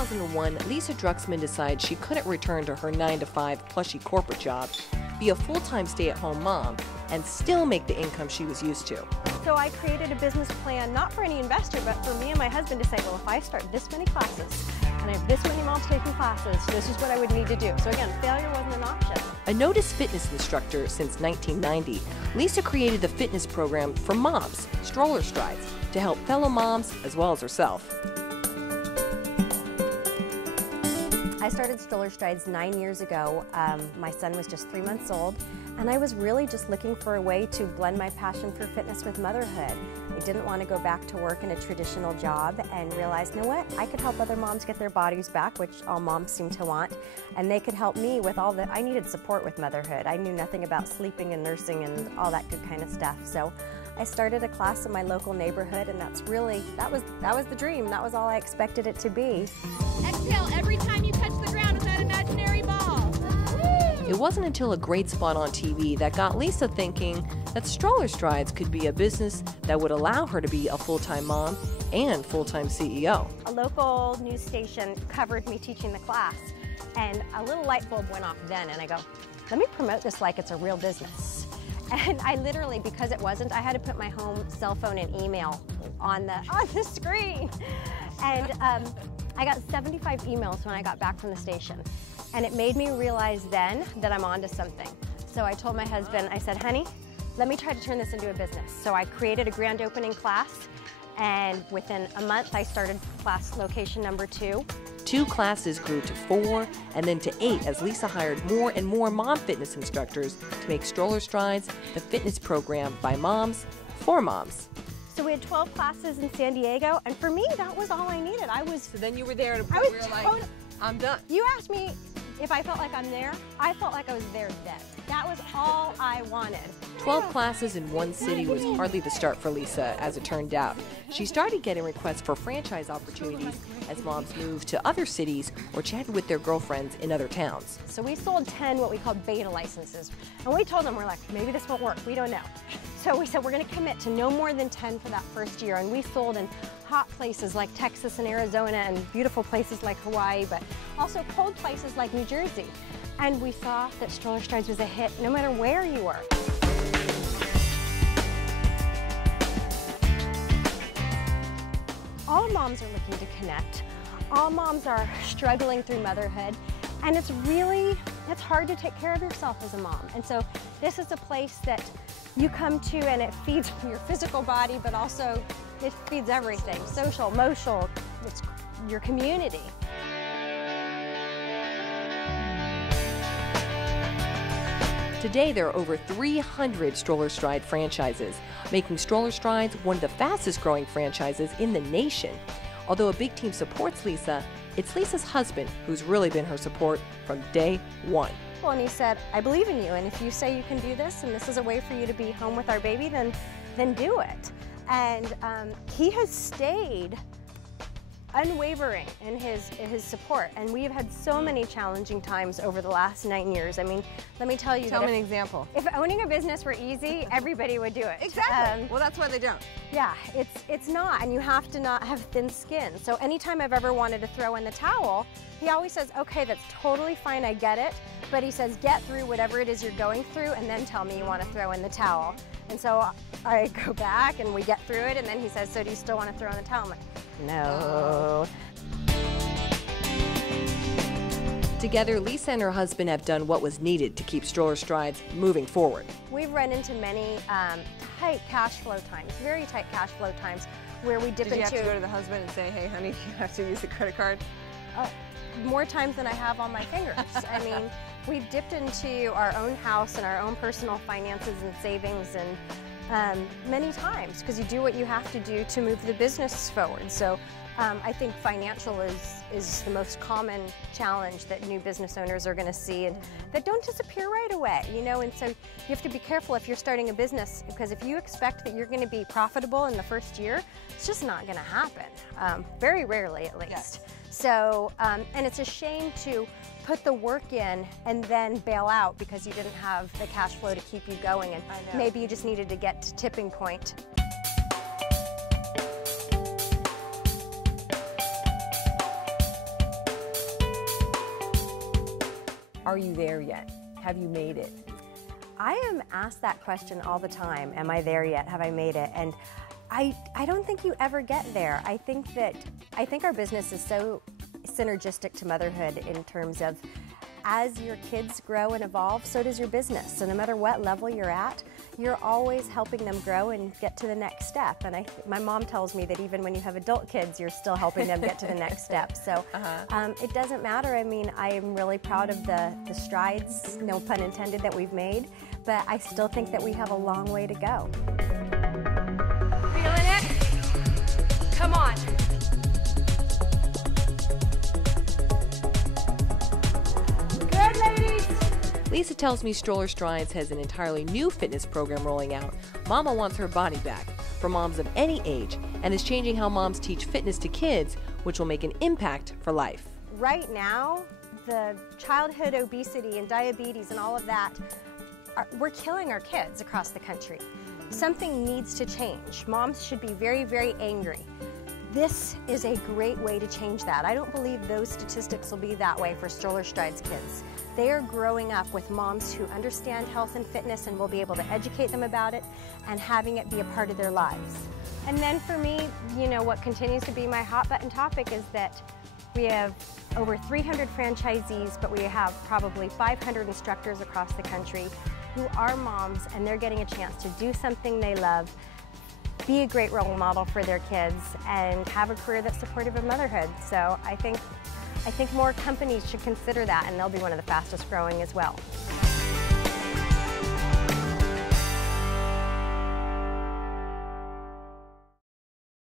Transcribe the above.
2001, Lisa Drucksmann decided she couldn't return to her 9-to-5 plushy corporate job, be a full-time stay-at-home mom, and still make the income she was used to. So I created a business plan, not for any investor, but for me and my husband to say, well, if I start this many classes, and I have this many moms taking classes, this is what I would need to do. So again, failure wasn't an option. A noticed fitness instructor since 1990, Lisa created the fitness program for moms, Stroller Strides, to help fellow moms as well as herself. I started Stroller Strides 9 years ago. My son was just 3 months old, and I was really just looking for a way to blend my passion for fitness with motherhood. I didn't want to go back to work in a traditional job, and realized, you know what, I could help other moms get their bodies back, which all moms seem to want, and they could help me with all I needed support with motherhood. I knew nothing about sleeping and nursing and all that good kind of stuff. So I started a class in my local neighborhood, and that was the dream. That was all I expected it to be. Exhale every time you touch the ground with that imaginary ball. It wasn't until a great spot on TV that got Lisa thinking that Stroller Strides could be a business that would allow her to be a full-time mom and full-time CEO. A local news station covered me teaching the class, and a little light bulb went off then, and I go, let me promote this like it's a real business. And I literally, because it wasn't, I had to put my home cell phone and email on the screen. And I got 75 emails when I got back from the station. And it made me realize then that I'm onto something. So I told my husband, I said, honey, let me try to turn this into a business. So I created a grand opening class, and within a month I started class location number 2. 2 classes grew to 4 and then to 8 as Lisa hired more and more mom fitness instructors to make Stroller Strides the fitness program by moms for moms. So we had 12 classes in San Diego, and for me, that was all I needed. So then you were there at a point where you're like, I'm done. You asked me if I felt like I'm there. I felt like I was there then. That was all I wanted. 12 classes in one city was hardly the start for Lisa, as it turned out. She started getting requests for franchise opportunities as moms moved to other cities or chatted with their girlfriends in other towns. So we sold 10 what we called beta licenses. And we told them, we're like, maybe this won't work, we don't know. So we said, we're gonna commit to no more than 10 for that first year. And we sold in hot places like Texas and Arizona, and beautiful places like Hawaii, but also cold places like New Jersey. And we saw that Stroller Strides was a hit no matter where you were. All moms are looking to connect. All moms are struggling through motherhood, and it's hard to take care of yourself as a mom. And so this is a place that you come to, and it feeds your physical body, but also it feeds everything, social, emotional, it's your community. Today, there are over 300 Stroller Stride franchises, making Stroller Strides one of the fastest growing franchises in the nation. Although a big team supports Lisa, it's Lisa's husband who's really been her support from day one. Well, and he said, I believe in you, and if you say you can do this, and this is a way for you to be home with our baby, then do it. And he has stayed unwavering in his support, and we have had so many challenging times over the last 9 years. I mean, let me tell you. Tell me an example. If owning a business were easy, everybody would do it. Exactly. Well, that's why they don't. Yeah, it's not, and you have to not have thin skin. So anytime I've ever wanted to throw in the towel, he always says, okay, that's totally fine, I get it, but he says, get through whatever it is you're going through, and then tell me you want to throw in the towel. And so I go back, and we get through it, and then he says, so do you still want to throw in the towel? I'm like, no. Together, Lisa and her husband have done what was needed to keep Stroller Strides moving forward. We've run into many tight cash flow times, very tight cash flow times, where we dip into... Did you have to go to the husband and say, hey, honey, you have to use the credit card? More times than I have on my fingers. I mean, we've dipped into our own house and our own personal finances and savings, and many times, because you do what you have to do to move the business forward. So I think financial is the most common challenge that new business owners are going to see, and that don't disappear right away, you know. And so you have to be careful if you're starting a business, because if you expect that you're going to be profitable in the first year, it's just not going to happen, very rarely at least. Yes. So, and it's a shame to put the work in and then bail out because you didn't have the cash flow to keep you going, and maybe you just needed to get to tipping point. are you there yet? Have you made it? I am asked that question all the time. Am I there yet? Have I made it? And I don't think you ever get there. I think our business is so synergistic to motherhood in terms of as your kids grow and evolve, so does your business. So no matter what level you're at, you're always helping them grow and get to the next step. And my mom tells me that even when you have adult kids, you're still helping them get to the next step. So it doesn't matter. I mean, I am really proud of the strides, no pun intended, that we've made, but I still think that we have a long way to go. Feeling it? Come on. Good, ladies. Lisa tells me Stroller Strides has an entirely new fitness program rolling out. Mama wants her body back for moms of any age and is changing how moms teach fitness to kids, which will make an impact for life. Right now, the childhood obesity and diabetes and all of that, we're killing our kids across the country. Something needs to change. Moms should be very, very angry. This is a great way to change that. I don't believe those statistics will be that way for Stroller Strides kids. They are growing up with moms who understand health and fitness and will be able to educate them about it and having it be a part of their lives. And then for me, you know, what continues to be my hot button topic is that we have over 300 franchisees, but we have probably 500 instructors across the country who are moms, and they're getting a chance to do something they love, be a great role model for their kids, and have a career that's supportive of motherhood. So I think more companies should consider that, and they'll be one of the fastest growing as well.